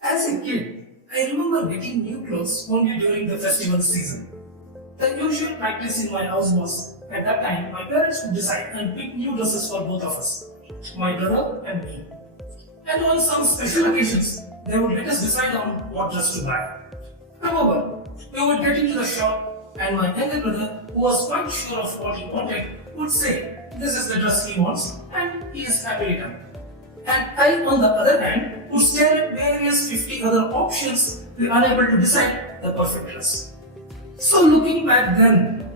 As a kid, I remember getting new clothes only during the festival season. The usual practice in my house was, at that time, my parents would decide and pick new dresses for both of us, my brother and me. And on some special occasions, they would let us decide on what dress to buy. However, we would get into the shop and my younger brother, who was quite sure of what he wanted, would say, "This is the dress he wants," and he is happily done. And I, on the other hand, would stare at various 50 other options, be unable to decide the perfect dress. So looking back then,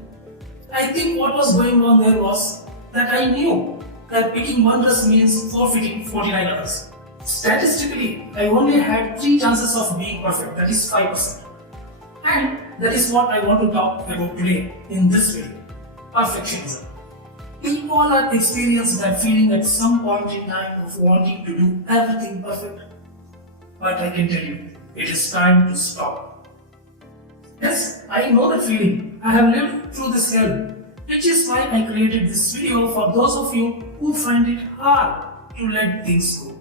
I think what was going on there was that I knew that picking one dress means forfeiting 49 others. Statistically, I only had 3 chances of being perfect, that is 5%. And that is what I want to talk about today in this video, perfectionism. We all have experienced that feeling at some point in time of wanting to do everything perfect. But I can tell you, it is time to stop. Yes, I know that feeling. I have lived through this hell, which is why I created this video for those of you who find it hard to let things go.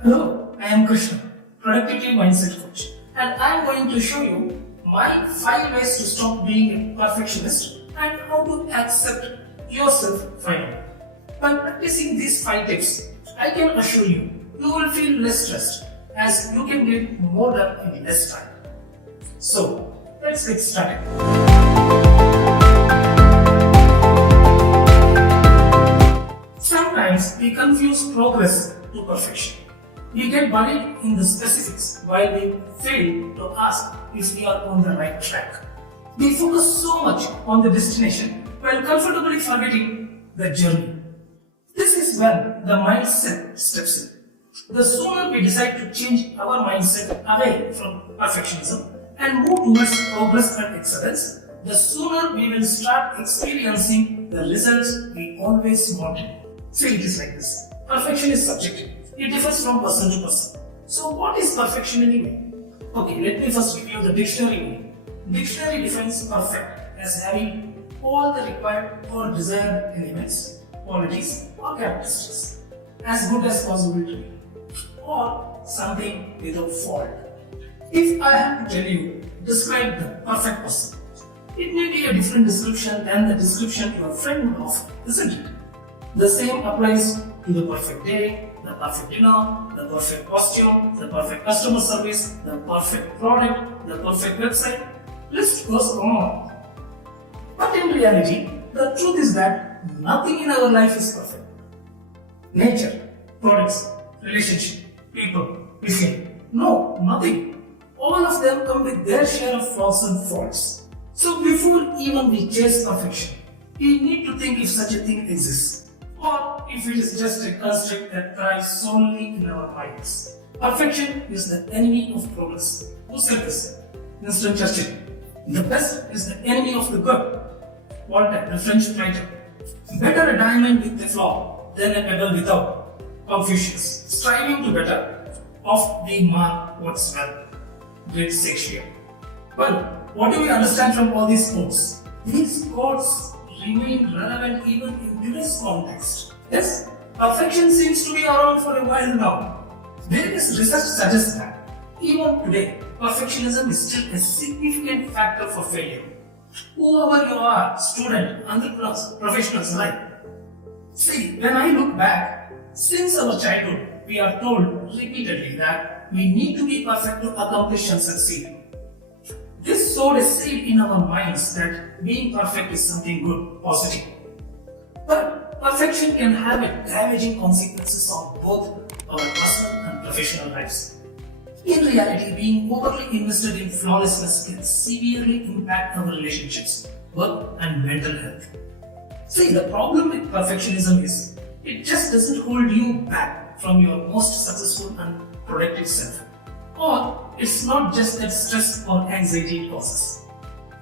Hello, I am Krishna, Productivity Mindset Coach, and I am going to show you my 5 ways to stop being a perfectionist and how to accept yourself finally. By practicing these 5 tips, I can assure you, you will feel less stressed as you can get more done in less time. So, let's get started. Sometimes we confuse progress to perfection. We get buried in the specifics while we fail to ask if we are on the right track. We focus so much on the destination while comfortably forgetting the journey. This is when the mindset steps in. The sooner we decide to change our mindset away from perfectionism and move towards progress and excellence, the sooner we will start experiencing the results we always wanted. See, it is like this. Perfection is subjective. It differs from person to person. So what is perfection anyway? Okay, let me first give you the dictionary meaning. Dictionary defines perfect as having all the required or desired elements, qualities or characteristics as good as possible to be, or something without fault. If I have to tell you, describe the perfect person, it may be a different description than the description your friend would offer, isn't it? The same applies to the perfect day, the perfect dinner, the perfect costume, the perfect customer service, the perfect product, the perfect website. List goes on. But in reality, the truth is that nothing in our life is perfect. Nature, products, relationship, people, machine. No, nothing. All of them come with their share of flaws and faults. So before even we chase perfection, we need to think if such a thing exists, or if it is just a construct that thrives solely in our minds. Perfection is the enemy of progress. Who said this? Winston Churchill. The best is the enemy of the good. Voltaire, the French writer. Better a diamond with a flaw than a pebble without. Confucius. Striving to better, oft we mark what's well. Great Shakespeare. Well, what do we understand from all these quotes? These quotes remain relevant even in today's context. Yes, perfection seems to be around for a while now. Various research suggests that even today, perfectionism is still a significant factor for failure. Whoever you are, student, entrepreneurs, professionals alike. See, when I look back, since our childhood, we are told repeatedly that we need to be perfect to accomplish and succeed. This sowed a seed in our minds that being perfect is something good, positive. But perfection can have a damaging consequences on both our personal and professional lives. In reality, being overly invested in flawlessness can severely impact our relationships, work and mental health. See, the problem with perfectionism is it just doesn't hold you back from your most successful and productive self. Or it's not just that stress or anxiety it causes,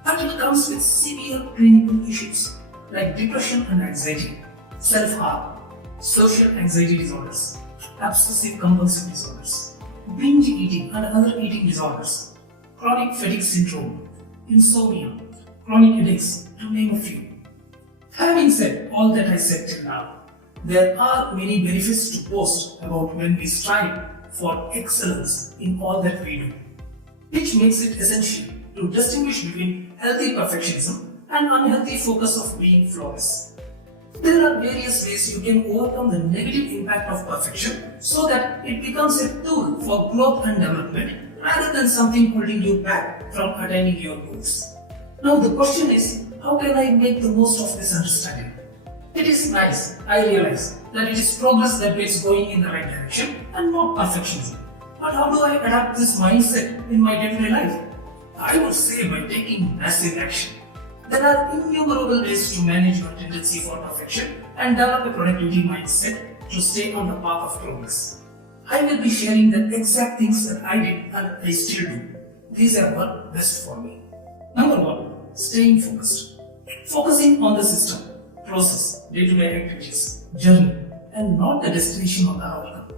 but it comes with severe clinical issues like depression and anxiety, self-harm, social anxiety disorders, obsessive compulsive disorders, binge eating and other eating disorders, chronic fatigue syndrome, insomnia, chronic headaches, to name a few. Having said all that I said till now, there are many benefits to boast about when we strive for excellence in all that we do, which makes it essential to distinguish between healthy perfectionism and unhealthy focus of being flawless. There are various ways you can overcome the negative impact of perfection so that it becomes a tool for growth and development rather than something holding you back from attaining your goals. Now the question is, how can I make the most of this understanding? It is nice, I realize, that it is progress that is going in the right direction and not perfectionism. But how do I adapt this mindset in my day-to-day life? I would say by taking massive action. There are innumerable ways to manage your tendency for perfection and develop a productivity mindset to stay on the path of progress. I will be sharing the exact things that I did and I still do. These are what best for me. Number 1. Staying focused. Focusing on the system, process, day-to-day activities, journey, and not the destination or the outcome.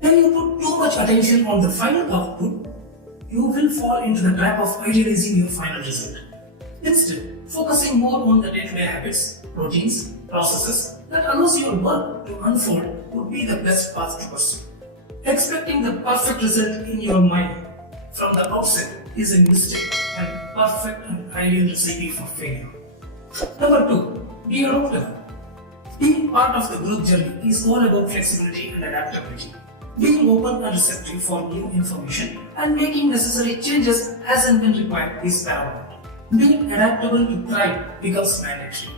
When you put too much attention on the final output, you will fall into the trap of idealizing your final result. Instead, focusing more on the day-to-day habits, routines, processes that allows your work to unfold would be the best path to pursue. Expecting the perfect result in your mind from the outset is a mistake and perfect and ideal recipe for failure. Number 2. Be adaptable. Being part of the growth journey is all about flexibility and adaptability. Being open and receptive for new information and making necessary changes as and when required is paramount. Being adaptable to thrive becomes mandatory.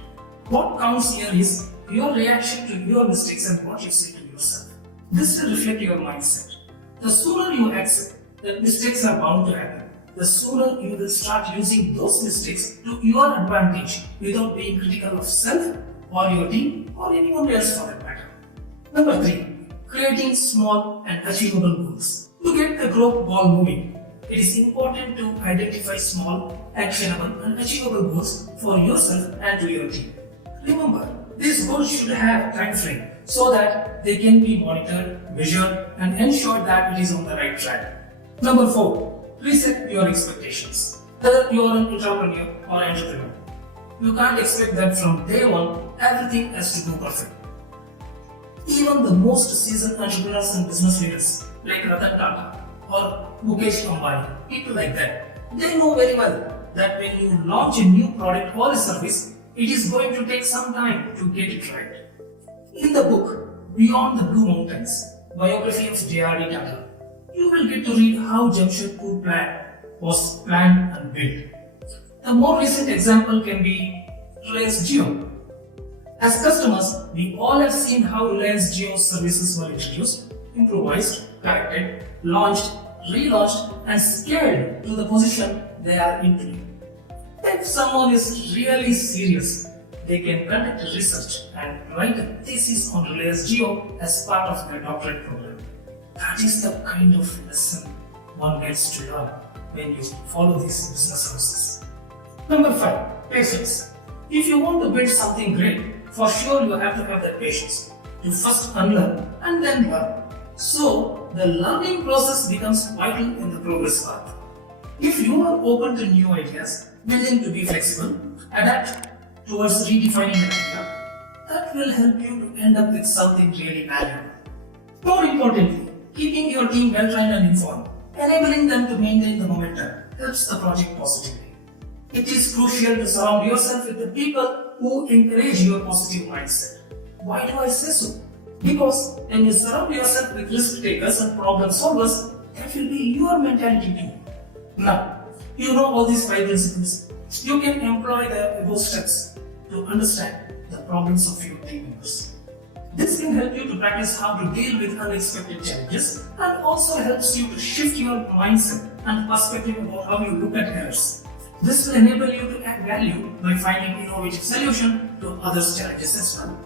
What counts here is your reaction to your mistakes and what you say to yourself. This will reflect your mindset. The sooner you accept that mistakes are bound to happen, the sooner you will start using those mistakes to your advantage without being critical of self or your team or anyone else for that matter. Number 3. Creating small and achievable goals. To get the growth ball moving, it is important to identify small, actionable and achievable goals for yourself and to your team. Remember, these goals should have time frame so that they can be monitored, measured and ensure that it is on the right track. Number 4. Reset your expectations. Whether you are an entrepreneur or entrepreneur, you can't expect that from day one everything has to go perfect. Even the most seasoned entrepreneurs and business leaders like Ratan Tata or Mukesh Ambani, people like that, they know very well that when you launch a new product or a service, it is going to take some time to get it right. In the book, Beyond the Blue Mountains, biography of J.R.D. Tata, you will get to read how Jamshedpur plant was planned and built. A more recent example can be Reliance Jio. As customers, we all have seen how Reliance Jio services were introduced, improvised, corrected, launched, relaunched and scaled to the position they are in today. If someone is really serious, they can conduct research and write a thesis on Reliance Jio as part of their doctorate program. That is the kind of lesson one gets to learn when you follow these business houses. Number 5. Patience. If you want to build something great, for sure you have to have that patience to first unlearn and then learn. So, the learning process becomes vital in the progress path. If you are open to new ideas, willing to be flexible, adapt towards redefining an idea, that will help you to end up with something really valuable. More importantly, keeping your team well trained and informed, enabling them to maintain the momentum, helps the project positively. It is crucial to surround yourself with the people who encourage your positive mindset. Why do I say so? Because when you surround yourself with risk takers and problem solvers, that will be your mentality too. Now, you know all these 5 principles. You can employ the above steps to understand the problems of your team members. This can help you to practice how to deal with unexpected challenges and also helps you to shift your mindset and perspective about how you look at errors. This will enable you to add value by finding innovative solutions to others' challenges as well.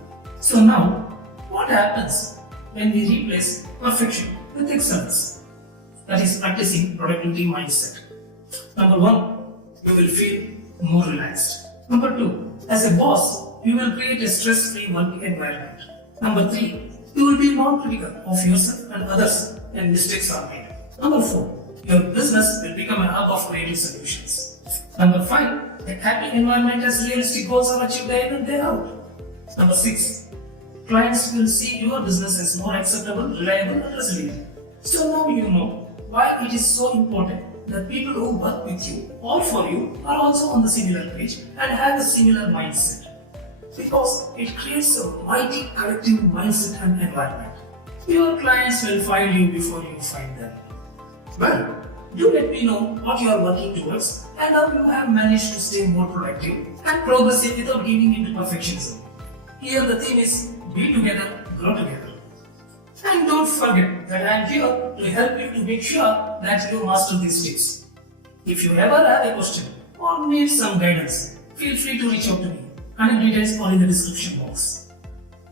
So now, what happens when we replace perfection with excellence? That is practicing productivity mindset. Number 1, you will feel more relaxed. Number 2, as a boss, you will create a stress-free work environment. Number 3, you will be more critical of yourself and others when mistakes are made. Number 4, your business will become a hub of creative solutions. Number 5, a happy environment as realistic goals are achieved day in and day out. Number 6, clients will see your business as more acceptable, reliable and resilient. So now you know why it is so important that people who work with you or for you are also on the similar page and have a similar mindset. Because it creates a mighty collective mindset and environment. Your clients will find you before you find them. Well, do let me know what you are working towards and how you have managed to stay more productive and progressive without giving into perfectionism. Here the theme is be together, grow together. And don't forget that I am here to help you to make sure that you master these tips. If you ever have a question or need some guidance, feel free to reach out to me. Contact details are in the description box.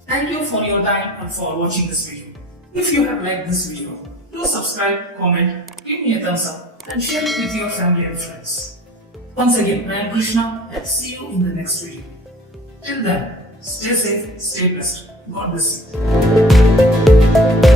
Thank you for your time and for watching this video. If you have liked this video, do subscribe, comment, give me a thumbs up and share it with your family and friends. Once again, I am Krishna and see you in the next video. Till then, stay safe, stay blessed. God bless you.